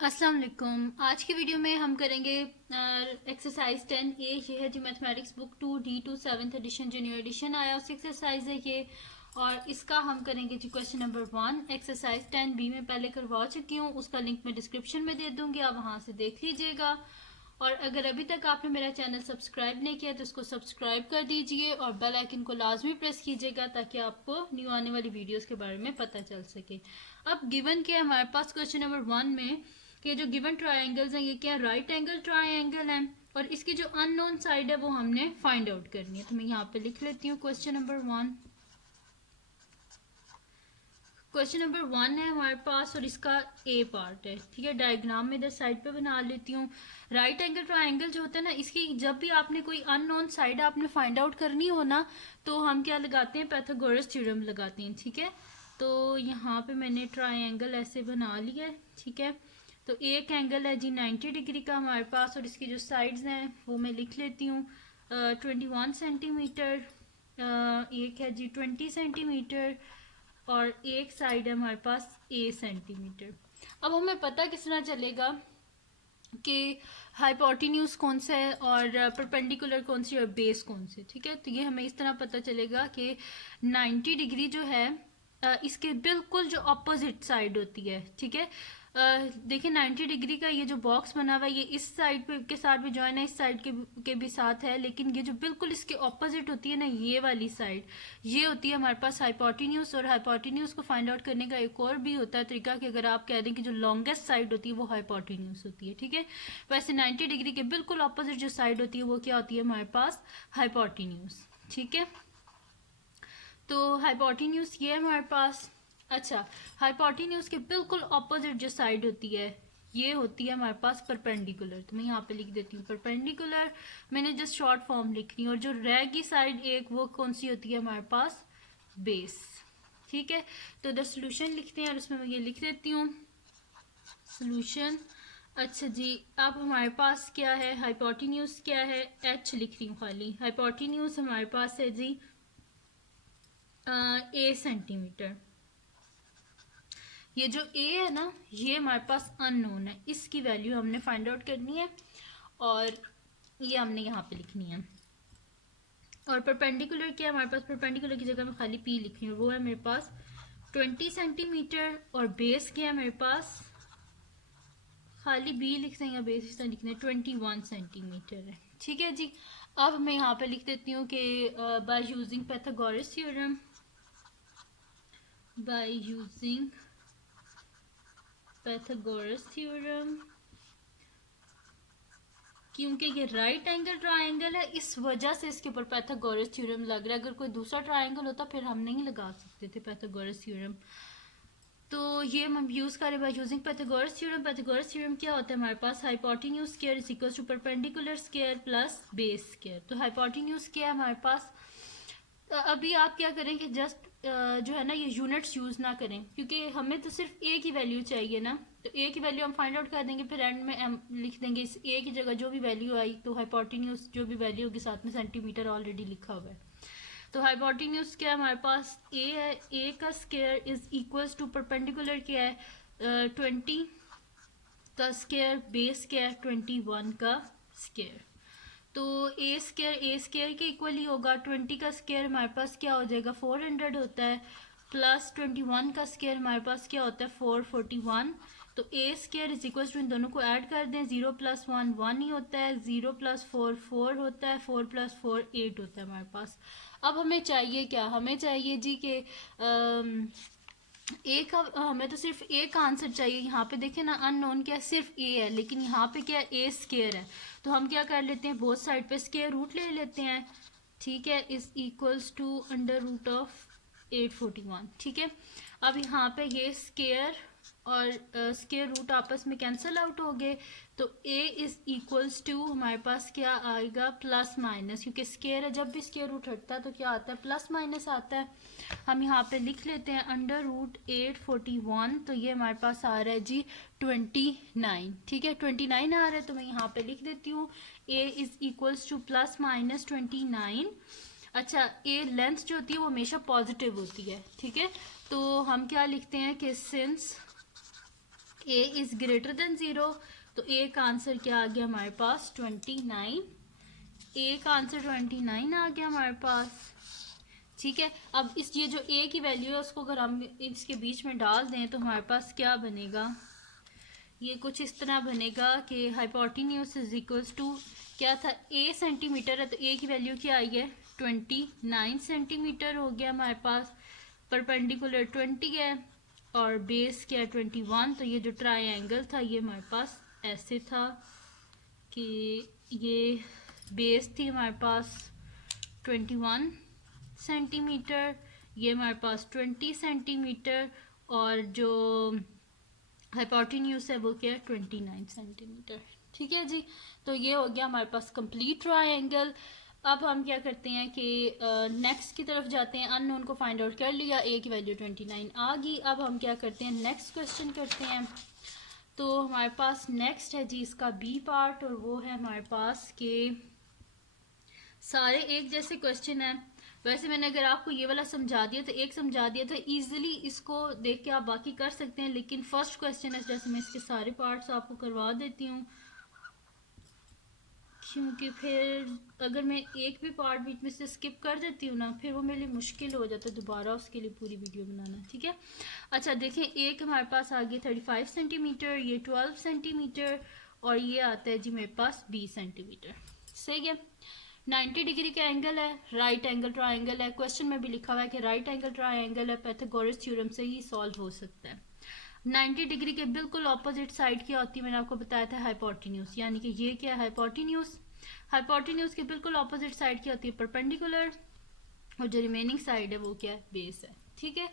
अस्सलाम वालेकुम। आज की वीडियो में हम करेंगे एक्सरसाइज 10A। ये है जी mathematics book 2D2 7th edition जो न्यू एडिशन आया उसकी एक्सरसाइज है ये। और इसका हम करेंगे जी क्वेश्चन नंबर 1। एक्सरसाइज 10B में पहले करवा चुकी हूँ, उसका लिंक मैं डिस्क्रिप्शन में दे दूंगी, आप वहाँ से देख लीजिएगा। और अगर अभी तक आपने मेरा चैनल सब्सक्राइब नहीं किया तो इसको सब्सक्राइब कर दीजिए और बेल आइकन को लाजमी प्रेस कीजिएगा ताकि आपको न्यू आने वाली वीडियोस के बारे में पता चल सके। अब गिवन के हमारे पास क्वेश्चन नंबर 1 में कि जो गिवन ट्रायंगल्स हैं ये क्या राइट एंगल ट्रायंगल है और इसकी जो अननोन साइड है वो हमने फाइंड आउट करनी है। तो मैं यहाँ पे लिख लेती हूँ क्वेश्चन नंबर 1। क्वेश्चन नंबर 1 है हमारे पास और इसका ए पार्ट है, ठीक है। डायग्राम में इधर साइड पे बना लेती हूँ। राइट एंगल ट्रायंगल जो होता है ना, इसकी जब भी आपने कोई अननोन साइड आपने फाइंड आउट करनी हो ना तो हम क्या लगाते हैं, पाइथागोरस थ्योरम लगाते हैं, ठीक है। तो यहाँ पे मैंने ट्रायंगल ऐसे बना लिया है, ठीक है। तो एक एंगल है जी 90 डिग्री का हमारे पास और इसकी जो साइड्स हैं वो मैं लिख लेती हूँ 21 सेंटीमीटर, एक है जी 20 सेंटीमीटर और एक साइड है हमारे पास ए सेंटीमीटर। अब हमें पता किस तरह चलेगा कि हाइपोटेन्यूज कौन सा है और परपेंडिकुलर कौन सी और बेस कौन सी, ठीक है। तो ये हमें इस तरह पता चलेगा कि 90 डिग्री जो है इसके बिल्कुल जो अपोजिट साइड होती है, ठीक है। देखिए 90 डिग्री का ये जो बॉक्स बना हुआ है ये इस साइड पे के साथ भी ज्वाइन है, इस साइड के भी साथ है, लेकिन ये जो बिल्कुल इसके ऑपोजिट होती है ना ये वाली साइड, ये होती है हमारे पास हाइपोटेन्यूज। और हाइपोटेन्यूज को फाइंड आउट करने का एक और भी होता है तरीका कि अगर आप कह दें कि जो लॉन्गेस्ट साइड होती है वो हाइपोटेन्यूज होती है, ठीक है। वैसे 90 डिग्री के बिल्कुल ऑपोजिट जो साइड होती है वो क्या होती है हमारे पास, हाइपोटेन्यूज, ठीक है। तो हाइपोटेन्यूज ये है हमारे पास। अच्छा, हाइपोटेन्यूज के बिल्कुल ऑपोजिट जो साइड होती है ये होती है हमारे पास परपेंडिकुलर। तो मैं यहाँ पे लिख देती हूँ परपेंडिकुलर, मैंने जस्ट शॉर्ट फॉर्म लिख रही हूँ। और जो रहेगी साइड एक वो कौन सी होती है हमारे पास, बेस, ठीक है। तो द सोल्यूशन लिखते हैं और उसमें मैं ये लिख देती हूँ सोल्यूशन। अच्छा जी, अब हमारे पास क्या है, हाइपोटेन्यूज क्या है, एच लिख रही हूँ खाली। हाइपोटेन्यूज हमारे पास है जी ए सेंटीमीटर। ये जो ए है ना ये हमारे पास अननोन है, इसकी वैल्यू हमने फाइंड आउट करनी है और ये हमने यहाँ पे लिखनी है। और परपेंडिकुलर क्या है हमारे पास, परपेंडिकुलर की जगह मैं खाली पी लिख रही हूँ, वो है मेरे पास 20 सेंटीमीटर। और बेस क्या है मेरे पास, खाली बी लिख देंगे, बेस इस तरह लिखना है 21 सेंटीमीटर है, ठीक है जी। अब मैं यहाँ पे लिख देती हूँ कि bye using Pythagoras theorem, bye using Pythagoras theorem, क्योंकि ये राइट एंगल ट्रायंगल है इस वजह से इसके ऊपर पाइथागोरस थ्योरम लग रहा है। अगर कोई दूसरा ट्रायंगल होता फिर हम नहीं लगा सकते थे पाइथागोरस थ्योरम। तो ये हम यूज करें by using Pythagoras theorem. Pythagoras theorem क्या होता है हमारे पास, hypotenuse square is equal to perpendicular square plus base square. तो हाइपोटेन्यूज क्या है हमारे पास, अभी आप क्या करें कि जस्ट जो है ना ये यूनिट्स यूज ना करें क्योंकि हमें तो सिर्फ ए की वैल्यू चाहिए ना। तो ए की वैल्यू हम फाइंड आउट कर देंगे, फिर एंड में हम लिख देंगे इस ए की जगह जो भी वैल्यू आई तो हाइपोटेन्यूज जो भी वैल्यू होगी साथ में सेंटीमीटर ऑलरेडी लिखा हुआ है। तो हाइपोटेन्यूज क्या है हमारे पास, ए है, ए का square is equals to perpendicular क्या है 20 का स्क्वायर, बेस क्या है 21 का स्क्वायर। तो ए स्क्वायर के इक्वल ही होगा। 20 का स्क्वायर हमारे पास क्या हो जाएगा 400 होता है, प्लस 21 का स्क्वायर हमारे पास क्या होता है 441। तो ए स्क्वायर इज इक्वल टू इन दोनों को ऐड कर दें, 0 प्लस 1 1 ही होता है, 0 प्लस 4 4 होता है, 4 प्लस 4 8 होता है हमारे पास। अब हमें चाहिए क्या, हमें चाहिए जी कि ए का, हमें तो सिर्फ ए का आंसर चाहिए। यहाँ पे देखें ना अननोन क्या है, सिर्फ ए है, लेकिन यहाँ पे क्या है ए स्क्वायर है। तो हम क्या कर लेते हैं, बोथ साइड पे स्क्वायर रूट ले लेते हैं, ठीक है। Is equals to under root of 841, ठीक है। अब यहाँ पे ये स्क्वायर और स्क्वायर रूट आपस में कैंसिल आउट हो गए। तो a इज इक्वल्स टू हमारे पास क्या आएगा प्लस माइनस, क्योंकि स्क्वायर है जब भी स्क्वायर रूट हटता है तो क्या आता है प्लस माइनस आता है। हम यहाँ पे लिख लेते हैं अंडर रूट 841। तो ये हमारे पास आ रहा है जी 29, ठीक है 29 आ रहा है। तो मैं यहाँ पे लिख देती हूँ a is equals to plus minus 29। अच्छा, ए लेंथ जो होती है वो हमेशा पॉजिटिव होती है, ठीक है। तो हम क्या लिखते हैं कि since A is greater than 0, तो ए का आंसर क्या आ गया हमारे पास 29। ए का आंसर 29 आ गया हमारे पास। ठीक है, अब इस ये जो ए की वैल्यू है उसको अगर हम इसके बीच में डाल दें तो हमारे पास क्या बनेगा, ये कुछ इस तरह बनेगा कि हाइपोटेन्यूज इज इक्वल्स टू, क्या था, ए सेंटीमीटर है तो ए की वैल्यू क्या आई है 29 सेंटीमीटर हो गया हमारे पास। परपेंडिकुलर 20 है और बेस क्या है 21। तो ये जो ट्रायंगल था ये हमारे पास ऐसे था कि ये बेस थी हमारे पास 21 सेंटीमीटर, ये हमारे पास 20 सेंटीमीटर, और जो हाइपोटेन्यूज है वो क्या है 29 सेंटीमीटर। ठीक है जी, तो ये हो गया हमारे पास कंप्लीट ट्रायंगल। अब हम क्या करते हैं कि नेक्स्ट की तरफ जाते हैं। अननोन को फाइंड आउट कर लिया, ए की वैल्यू 29 आ गई। अब हम क्या करते हैं, नेक्स्ट क्वेश्चन करते हैं। तो हमारे पास नेक्स्ट है जी इसका बी पार्ट, और वो है हमारे पास कि सारे एक जैसे क्वेश्चन है। वैसे मैंने अगर आपको ये वाला समझा दिया तो एक समझा दिया तो इजीली इसको देख के आप बाकी कर सकते हैं, लेकिन फर्स्ट क्वेश्चन है जैसे मैं इसके सारे पार्ट्स आपको करवा देती हूँ, क्योंकि फिर अगर मैं एक भी पार्ट बीच में से स्किप कर देती हूँ ना फिर वो मेरे लिए मुश्किल हो जाता है दोबारा उसके लिए पूरी वीडियो बनाना। ठीक है, अच्छा देखें, एक हमारे पास आ गया 35 सेंटीमीटर, ये 12 सेंटीमीटर, और ये आता है जी मेरे पास 20 सेंटीमीटर। सही है, 90 डिग्री का एंगल है, राइट एंगल ट्रायंगल है। क्वेश्चन में भी लिखा हुआ है कि राइट एंगल ट्रायंगल है, पाइथागोरस थ्योरम से ही सॉल्व हो सकता है। 90 डिग्री के बिल्कुल ऑपोजिट साइड क्या होती है, मैंने आपको बताया था हाइपोटेन्यूज, यानी कि ये क्या है हाइपोटेन्यूज। हाइपोटेन्यूज के बिल्कुल ऑपोजिट साइड क्या होती है परपेंडिकुलर, और जो रिमेनिंग साइड है वो क्या है बेस है। ठीक है,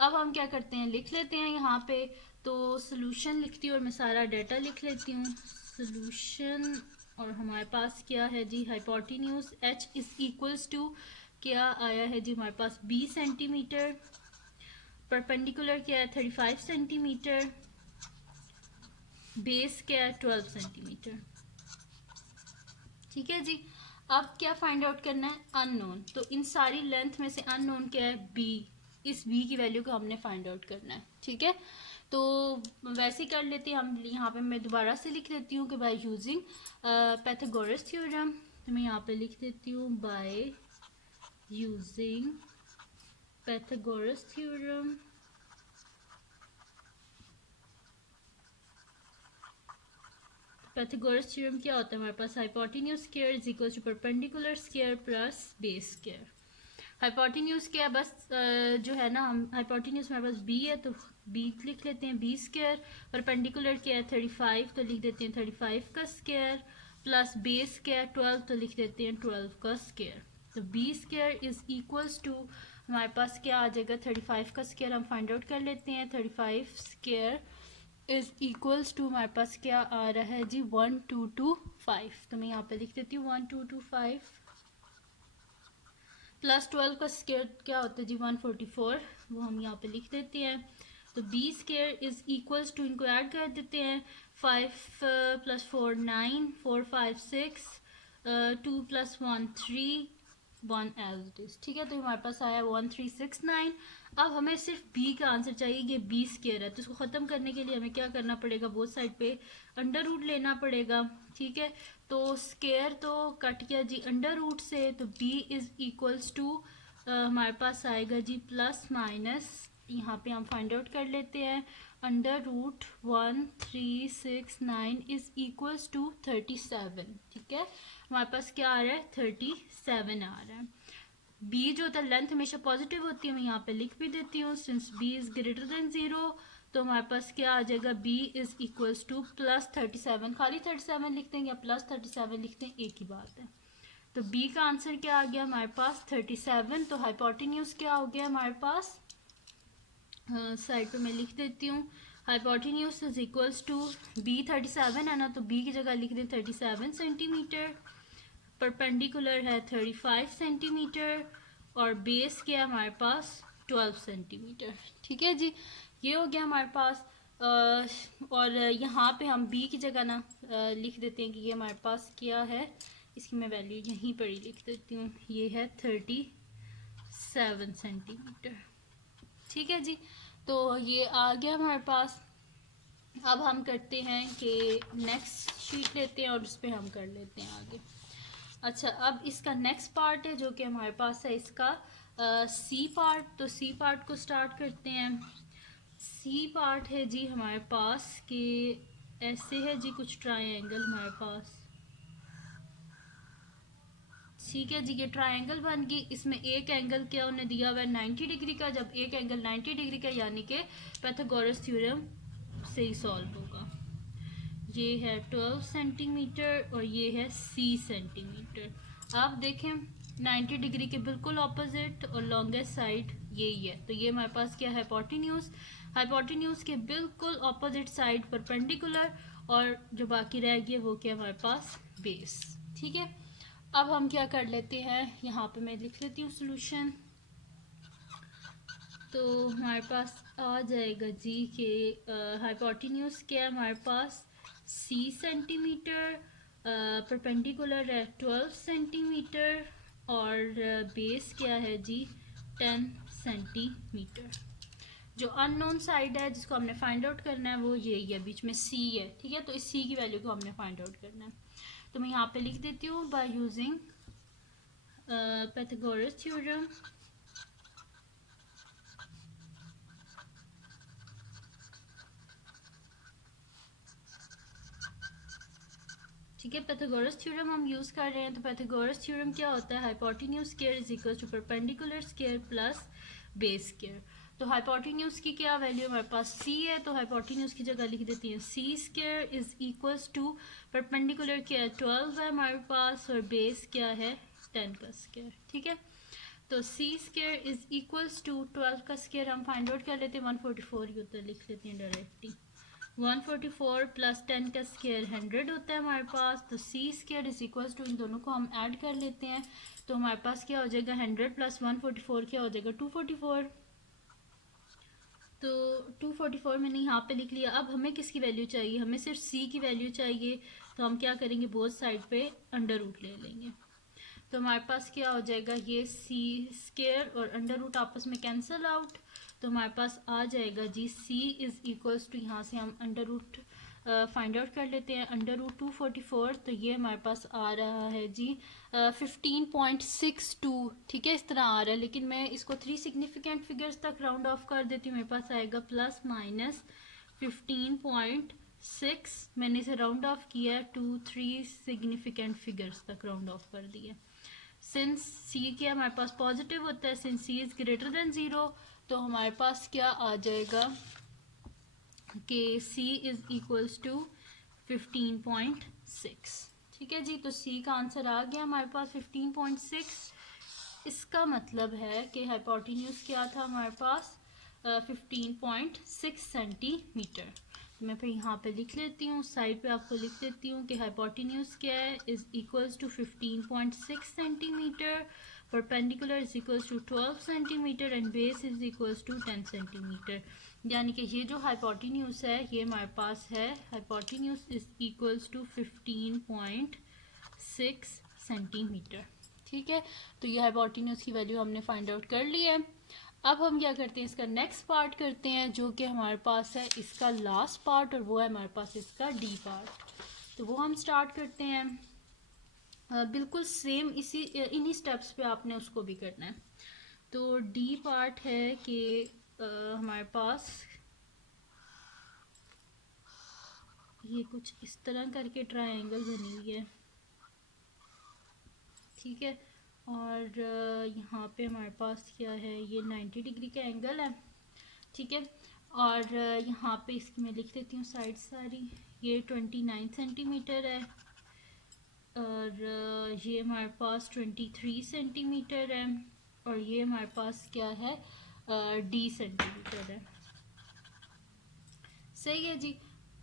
अब हम क्या करते हैं, लिख लेते हैं यहाँ पे। तो सोल्यूशन लिखती हूँ और मैं सारा डाटा लिख लेती हूँ, सोल्यूशन। और हमारे पास क्या है जी hypotenuse h is equals to क्या आया है जी हमारे पास 20 सेंटीमीटर, परपेंडिकुलर क्या है 35 सेंटीमीटर, बेस क्या है 12 सेंटीमीटर। ठीक है जी, अब क्या फाइंड आउट करना है, अननोन। तो इन सारी लेंथ में से अननोन क्या है b, इस b की वैल्यू को हमने फाइंड आउट करना है। ठीक है, तो वैसे ही कर लेते हैं हम। यहाँ पे मैं दोबारा से लिख देती हूँ कि बाय यूजिंग पाइथागोरस थ्योरम, तो मैं यहाँ पे लिख देती हूँ by using Pythagoras theorem. Pythagoras theorem क्या होता है हमारे पास, hypotenuse square is equal to perpendicular square plus base square. Hypotenuse क्या है, बस जो है ना, हम हाइपोटेन्यूज हमारे पास b है तो b लिख लेते हैं b स्क्वायर, परपेंडिकुलर क्या है 35 तो लिख देते हैं 35 का स्क्वायर, प्लस बेस क्या है 12 तो लिख देते हैं 12 का स्क्वायर। तो b square is equals to हमारे पास क्या आ जाएगा 35 का स्क्वायर हम फाइंड आउट कर लेते हैं, 35 स्क्वायर इज इक्वल्स टू हमारे पास क्या आ रहा है जी 1225। तो मैं यहाँ पे लिख देती हूँ 1225, प्लस 12 का स्क्वायर क्या होता है जी 144, वो हम यहाँ पे लिख देते हैं। तो B square is equals to, इनको ऐड कर देते हैं, 5 plus 4 9, 4 5 6, 2 plus 1 3, 1 as it is. ठीक है, तो हमारे पास आया 1369। अब हमें सिर्फ b का आंसर चाहिए, ये b स्क्वायर है, तो इसको ख़त्म करने के लिए हमें क्या करना पड़ेगा, बोथ साइड पे अंडर रूट लेना पड़ेगा। ठीक है, तो स्क्वायर तो कट गया जी अंडर रूट से, तो b इज इक्वल्स टू हमारे पास आएगा जी प्लस माइनस, यहाँ पे हम फाइंड आउट कर लेते हैं, under root 1369 is equals to 37। ठीक है, हमारे पास क्या आ रहा है 37 आ रहा है। b जो होता है लेंथ हमेशा पॉजिटिव होती है, मैं यहाँ पे लिख भी देती हूँ, since b is greater than 0 तो हमारे पास क्या आ जाएगा b is equals to plus 37, खाली 37 लिखते हैं या प्लस 37 लिखते हैं एक ही बात है। तो b का आंसर क्या आ गया हमारे पास 37। तो हाइपोटेन्यूज क्या हो गया हमारे पास, साइड पे मैं लिख देती हूँ, hypotenuse is equals to b 37 है ना, तो b की जगह लिख दें 37 सेंटीमीटर, परपेंडिकुलर है 35 सेंटीमीटर, और बेस क्या है हमारे पास 12 सेंटीमीटर। ठीक है जी, ये हो गया हमारे पास। और यहाँ पे हम b की जगह ना लिख देते हैं कि ये हमारे पास क्या है, इसकी मैं वैल्यू यहीं पर ही लिख देती हूँ, ये है 37 सेंटीमीटर। ठीक है जी, तो ये आ गया हमारे पास अब हम करते हैं कि नेक्स्ट शीट लेते हैं और उस पर हम कर लेते हैं आगे। अच्छा, अब इसका नेक्स्ट पार्ट है जो कि हमारे पास है इसका सी पार्ट। तो सी पार्ट को स्टार्ट करते हैं। सी पार्ट है जी हमारे पास कि ऐसे है जी कुछ ट्रायंगल हमारे पास। ठीक है जी, ये ट्रायंगल बन गई। इसमें एक एंगल क्या उन्हें दिया हुआ है 90 डिग्री का। जब एक एंगल 90 डिग्री का यानी कि पाइथागोरस थ्योरम से ही सॉल्व होगा। ये है 12 सेंटीमीटर और ये है C सेंटीमीटर। आप देखें 90 डिग्री के बिल्कुल ऑपोजिट और लॉन्गेस्ट साइड यही है। तो ये हमारे पास क्या है हाइपोटेन्यूज। हाइपोटेन्यूज के बिल्कुल ऑपोजिट साइड परपेंडिकुलर और जो बाकी रह गया वो क्या हमारे पास बेस। ठीक है, अब हम क्या कर लेते हैं, यहाँ पे मैं लिख लेती हूँ सोल्यूशन। तो हमारे पास आ जाएगा जी कि हाइपोटेन्यूज क्या है हमारे पास C सेंटीमीटर, परपेंडिकुलर है 12 सेंटीमीटर और बेस क्या है जी 10 सेंटीमीटर। जो अननोन साइड है जिसको हमने फाइंड आउट करना है वो यही है, बीच में C है। ठीक है, तो इस C की वैल्यू को हमने फाइंड आउट करना है। तो मैं यहाँ पे लिख देती हूँ बाय यूजिंग पाइथागोरस थ्योरम। ठीक है, पाइथागोरस थ्योरम हम यूज़ कर रहे हैं। तो पाइथागोरस थ्योरम क्या होता है, hypotenuse square is equal to perpendicular square plus base square. तो हाइपोटेन्यूज की क्या वैल्यू हमारे पास C है, तो हाइपोटेन्यूज की जगह लिख देती हैं C square is equals to perpendicular क्या है 12 है हमारे पास और बेस क्या है 10 का स्क्वायर। ठीक है, तो C square is equals to 12 का स्क्वायर हम फाइंड आउट कर लेते हैं 144 होता है, लिख लेते हैं डायरेक्टली। 144 प्लस 10 का स्क्वायर 100 होता है हमारे पास। तो C square is equals to इन दोनों को हम ऐड कर लेते हैं। तो हमारे पास क्या हो जाएगा 100 प्लस 144 क्या हो जाएगा 244। तो 244 मैंने यहाँ पे लिख लिया। अब हमें किसकी वैल्यू चाहिए, हमें सिर्फ C की वैल्यू चाहिए। तो हम क्या करेंगे, बोथ साइड पे अंडर रूट ले लेंगे। तो हमारे पास क्या हो जाएगा, ये C स्क्वायर और अंडर रूट आपस में कैंसिल आउट। तो हमारे पास आ जाएगा जी C इज इक्वल्स टू, यहाँ से हम अंडर रूट फाइंड आउट कर लेते हैं, अंडर रूट 244। तो ये हमारे पास आ रहा है जी 15.62। ठीक है, इस तरह आ रहा है, लेकिन मैं इसको 3 सिग्निफिकेंट फिगर्स तक राउंड ऑफ कर देती हूँ। मेरे पास आएगा प्लस माइनस 15.6। मैंने इसे राउंड ऑफ किया है 2-3 सिग्निफिकेंट फिगर्स तक राउंड ऑफ कर दिया। सिंस C क्या हमारे पास पॉजिटिव होता है, since C is greater than 0, तो हमारे पास क्या आ जाएगा कि C इज इक्वल्स टू 15.6। ठीक है जी, तो C का आंसर आ गया हमारे पास 15.6। इसका मतलब है कि हाइपोटेन्यूज क्या था हमारे पास 15.6 सेंटीमीटर। तो मैं फिर यहाँ पे लिख लेती हूँ, साइड पे आपको लिख देती हूँ कि हाइपोटेन्यूज क्या है is equals to 15.6 centimetre, perpendicular is equals to 12 centimetre and base is equals to 10 centimetre. यानी कि ये जो हाइपोटेन्यूज है ये हमारे पास है, hypotenuse is equals to 15.6 centimetre. ठीक है, तो ये हाइपोटेन्यूज की वैल्यू हमने फाइंड आउट कर ली है। अब हम क्या करते हैं, इसका नेक्स्ट पार्ट करते हैं जो कि हमारे पास है इसका लास्ट पार्ट, और वो है हमारे पास इसका डी पार्ट। तो वो हम स्टार्ट करते हैं। बिल्कुल सेम इसी इन्हीं स्टेप्स पे आपने उसको भी करना है। तो डी पार्ट है कि हमारे पास ये कुछ इस तरह करके ट्रायंगल बनी हुई है। ठीक है, और यहाँ पे हमारे पास क्या है, ये 90 डिग्री का एंगल है। ठीक है, और यहाँ पे इसकी मैं लिख देती हूँ साइड सारी। ये 29 सेंटीमीटर है और ये हमारे पास 23 सेंटीमीटर है और ये हमारे पास क्या है D सेंटीमीटर है। सही है जी,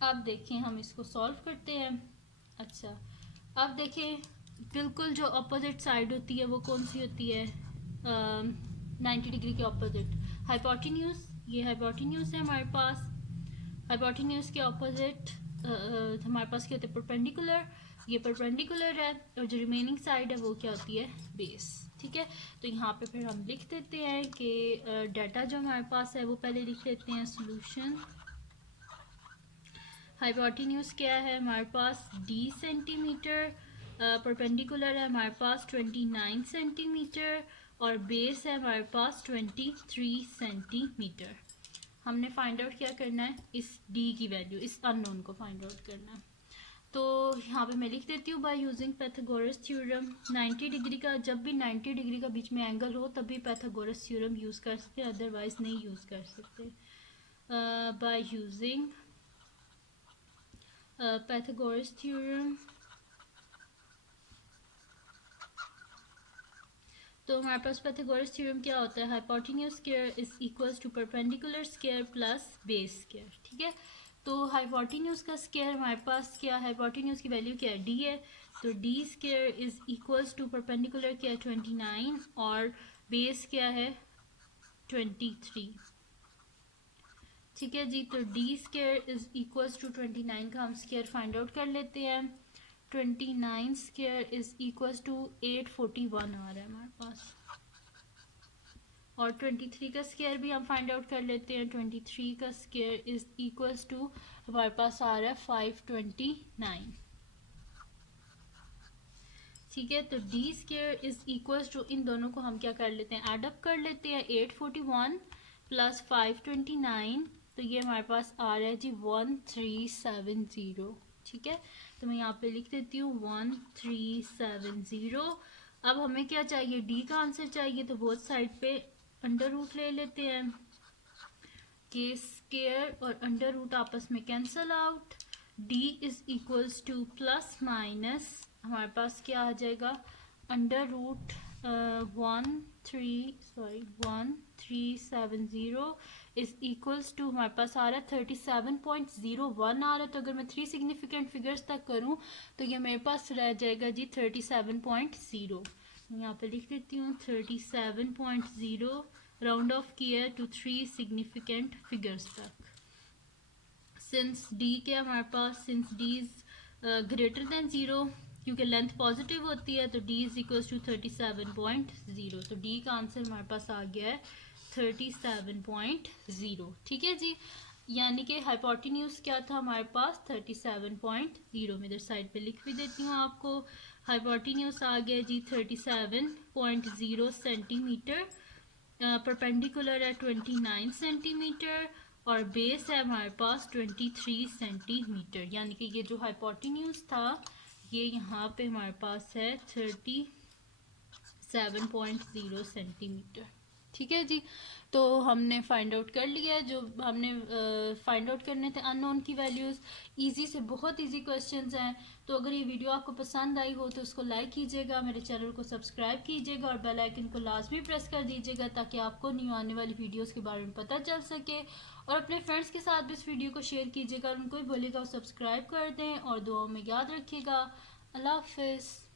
अब देखें हम इसको सॉल्व करते हैं। अच्छा, अब देखें बिल्कुल जो अपोजिट साइड होती है वो कौन सी होती है, 90 डिग्री के अपोजिट हाइपोटेन्यूज। ये हाइपोटेन्यूज है हमारे पास। हाइपोटेन्यूज के अपोजिट हमारे पास क्या होता है, परपेंडिकुलर। ये परपेंडिकुलर है और जो रिमेनिंग साइड है वो क्या होती है, बेस। ठीक है, तो यहाँ पे फिर हम लिख देते हैं कि डाटा जो हमारे पास है वो पहले लिख लेते हैं, सोल्यूशन हाइपोटेन्यूज क्या है हमारे पास d सेंटीमीटर, परपेंडिकुलर है हमारे पास 29 सेंटीमीटर और बेस है हमारे पास 23 सेंटीमीटर। हमने फाइंड आउट क्या करना है, इस d की वैल्यू, इस अननोन को फाइंड आउट करना है। तो यहाँ पे मैं लिख देती हूँ by using Pythagoras theorem. 90 degree का, जब भी 90 डिग्री का बीच में एंगल हो तभी पैथागोरस थ्योरम यूज़ कर सकते हैं, अदरवाइज नहीं यूज़ कर सकते। बाय यूजिंग पैथागोरस थ्योरम, तो हमारे पास पैथागोरस थ्योरम क्या होता है, hypotenuse square is equals to perpendicular square plus base square. ठीक है, तो हाइपोटेन्यूज का स्क्वायर हमारे पास क्या है, हाइपोटेन्यूज की वैल्यू क्या है, डी है, तो D square is equals to perpendicular क्या है 29 और बेस क्या है 23। ठीक है जी, तो D square is equals to 29 का हम स्क्वायर फाइंड आउट कर लेते हैं। 29 स्क्वायर इज इक्वल्स टू 841 आ रहा है हमारे पास, और 23 का स्क्वायर भी हम फाइंड आउट कर लेते हैं। 23 का स्क्वायर इज इक्वल्स टू हमारे पास आ रहा है 529। ठीक है, तो D square is equals to, इन दोनों को हम क्या कर लेते हैं, एडअप कर लेते हैं। 841 प्लस 529, तो ये हमारे पास आ रहा है जी 1370। ठीक है, तो मैं यहाँ पे लिख देती हूँ 1370। अब हमें क्या चाहिए, डी का आंसर चाहिए, तो बोथ साइड पे अंडर रूट ले लेते हैं। के स्क्वायर और अंडर रूट आपस में cancel out. D is equals to plus minus हमारे पास क्या आ जाएगा, under root 1370 is equals to हमारे पास आ रहा है 37.01 आ रहा है। तो अगर मैं 3 सिग्निफिकेंट फिगर्स तक करूं तो ये मेरे पास रह जाएगा जी 37.0। यहाँ पे लिख देती हूँ 37.0, राउंड ऑफ किया टू 3 सिग्निफिकेंट फिगर्स तक। सिंस डी क्या हमारे पास, since D is greater than 0, क्योंकि लेंथ पॉजिटिव होती है, तो d इज इक्वल टू 37.0। तो d का आंसर हमारे पास आ गया है 37.0। ठीक है जी, यानी कि हाइपोटेन्यूज क्या था हमारे पास 37.0। मैं इधर साइड पे लिख भी देती हूँ आपको। हाइपोटेन्यूज आ गया जी 37.0 सेंटीमीटर, परपेंडिकुलर है 29 सेंटीमीटर और बेस है हमारे पास 23 सेंटीमीटर। यानी कि ये जो हाइपोटेन्यूज था ये यहाँ पे हमारे पास है 37.0 सेंटीमीटर। ठीक है जी, तो हमने फाइंड आउट कर लिया है जो हमने फाइंड आउट करने थे अननोन की वैल्यूज़। इजी से बहुत इजी क्वेश्चंस हैं। तो अगर ये वीडियो आपको पसंद आई हो तो उसको लाइक कीजिएगा, मेरे चैनल को सब्सक्राइब कीजिएगा और बेल आइकन को लाजमी प्रेस कर दीजिएगा ताकि आपको न्यू आने वाली वीडियोस के बारे में पता चल सके। और अपने फ्रेंड्स के साथ भी इस वीडियो को शेयर कीजिएगा, उनको भी बोलिएगा वो सब्सक्राइब कर दें और दुआओं में याद रखिएगा। अल्लाह हाफिज़।